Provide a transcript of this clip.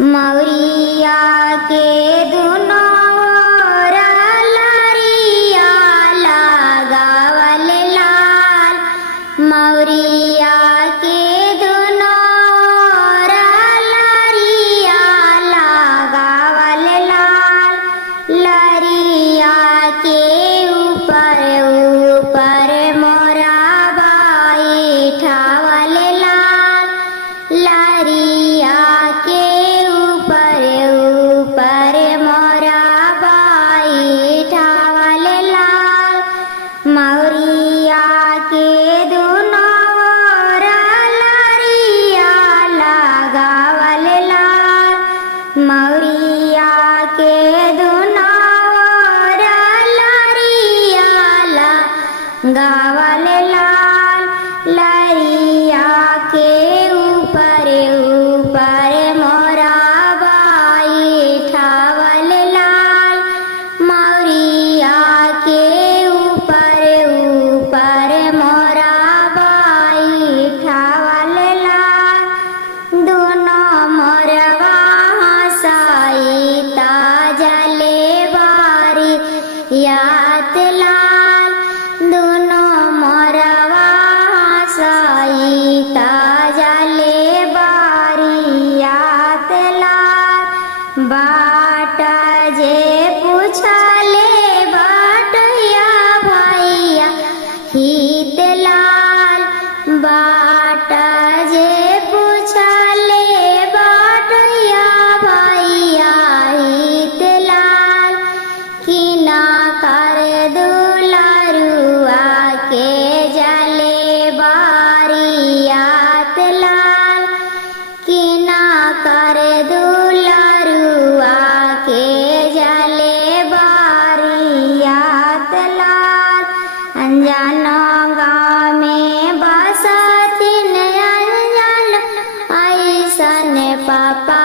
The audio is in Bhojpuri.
मौरिया के दुनो ओर लरिया लगावल लाल। मौरिया के दुनो ओर लरिया लगावल लाल। लरिया के ऊपर ऊपर मोरा बैठावल लाल। लरिया के ऊपर ऊपर मोरा बैठावल लाल। मौरिया के दुनो ओर लरिया लगावल लाल। मौरिया के दुनो ओर लरिया लगावल लाल। लरिया के ऊपर ऊपर मोरा बैठावल लाल। मौरिया के ऊपर ऊपर मोरा बैठावल लाल। दोनों मोरवा हंसाइता जले बारी यात लाल। दोनों मोरवा हंसाइता जले बारियात लाल। बाट जे पूछले बाटया भैया हित लाल। बाट जे पूछले बाटया भैया हित लाल। किना कर दुलरुआ के जले बारियात लाल। किना कर दुलरुआ के जले बारियात लाल। अनजानो गाँव में बसथिन अनजान ऐसन पापा